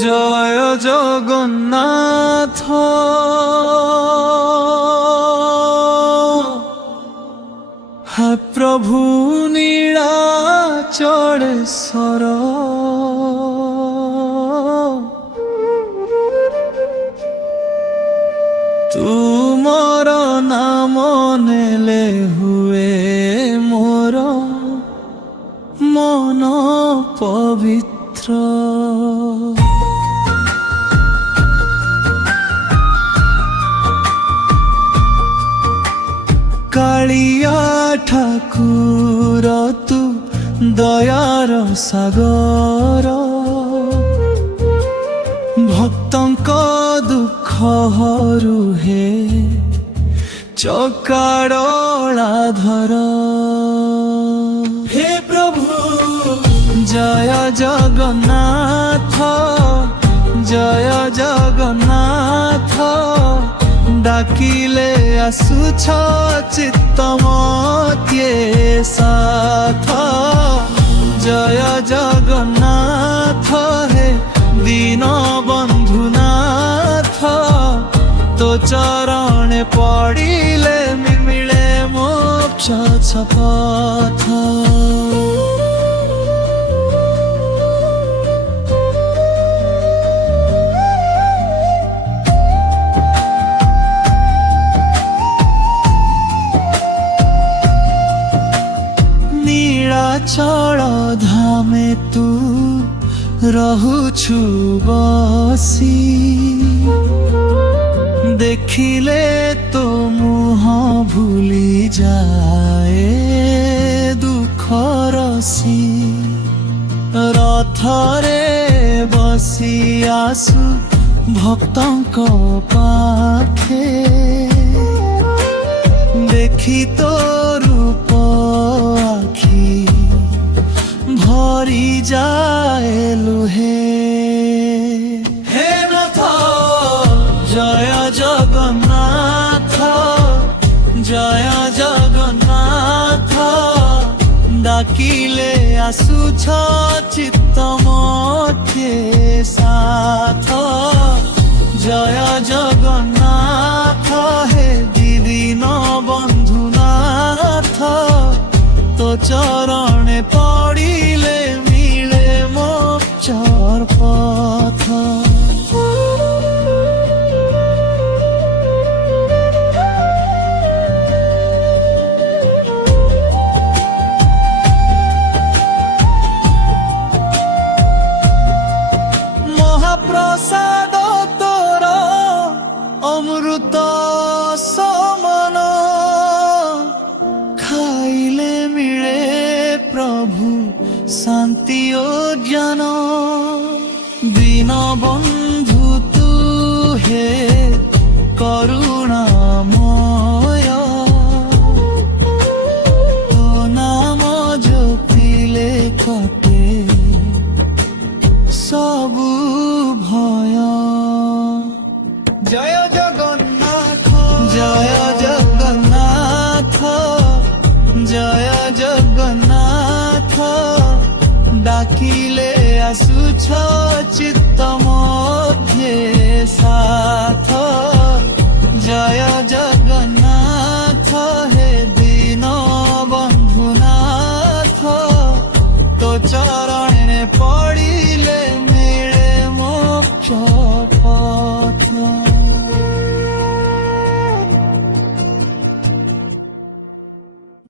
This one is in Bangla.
জয় জগন্নাথ হে প্রভু নীলাচলেশ্বর তুমর নাম নেলে হুয়ে মোর মন পবিত্র। কালিয়া ঠাকুর তু দয়ার সাগর ভক্তଙ୍କ দুঃখ হরুহে চকাড়লাধর। হে প্রভু জয় জগন্নাথ জয় জগন্নাথ ডাকিলে আসুছ চিত্ত মধ্যে সাথ। জয় জগন্নাথ হে দীন বন্ধুনাথ তো চরণে পড়িলে মিলে মোক্ষ পথ। নীଳାচଳ ଧାମେ ତୁ ରହୁଛୁ ବସି ଦେଖିଲେ ତୋ ମୁହଁ ଭୁଲି ଯାଏ ଦୁଃଖ ରସି। ରଥରେ ବସି ଆସୁ ଭକ୍ତଙ୍କ ପାଖେ ଦେଖି ତୋ ରୂପ ଆଖି ভরি যায় লুহে। হে নাথ জয় জগন্নাথ জয় জগন্নাথ ডাকিলে আসুছ চিত্ত মধ্যে সাথ। জয় জগন্নাথ হে দীন বন্ধুনাথ তো চরণে পড়িলে মিলে মোক্ষর পথ। মহাপ্রসাদ তোর অমৃত সমান খাইলে মিলে প্রভু শান্তি ও জ্ঞান। দীন বন্ধু তু হে করুণাময় তো নাম জপিলে কটে সবু ভয়। জয় জগন্নাথ জয় জগন্নাথ জয় জগন্নাথ ডাকিলে আসুছ চিত্ত মধ্যে সাথ। জয় জগন্নাথ হে দীন বন্ধুনাথ তো চর